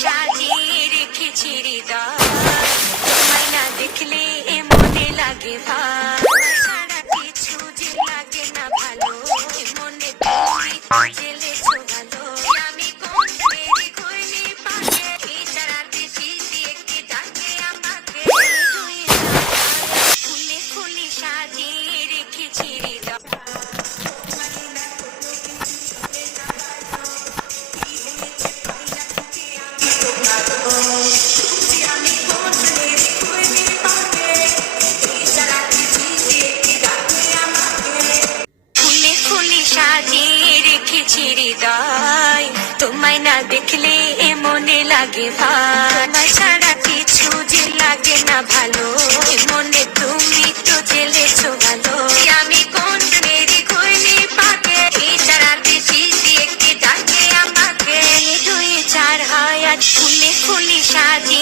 সাজিয়ে রেখেছি হৃদয়, তোমায় না দেখলে এ মনে লাগে ভাই, সারা কিছু যে লাগে না ভালো, এ মনে তুমি তো জেলেছো ভালো। আমি কোন মেরি ঘুরনি পাকে, ইশারাতে শিশি একটি ডাকে আমাকে, ফুলে ফুলে সাজিয়ে রেখেছি হৃদয়। ফুলে ফুলে সাজিয়ে রেখেছি হৃদয়, তোমায় না দেখলে এ মনে লাগে ভাই, তোমায় ছাড়া কিছু যে লাগে না ভালো, এ মনে তুমি তো জেলেছো ভালো। আমি কোন মেরি ঘুরনি পাকে, ইশারাতে শিশি একটি ডাকে আমাকে, দুই চার হয় আজ ফুলে ফুলে সাজিয়ে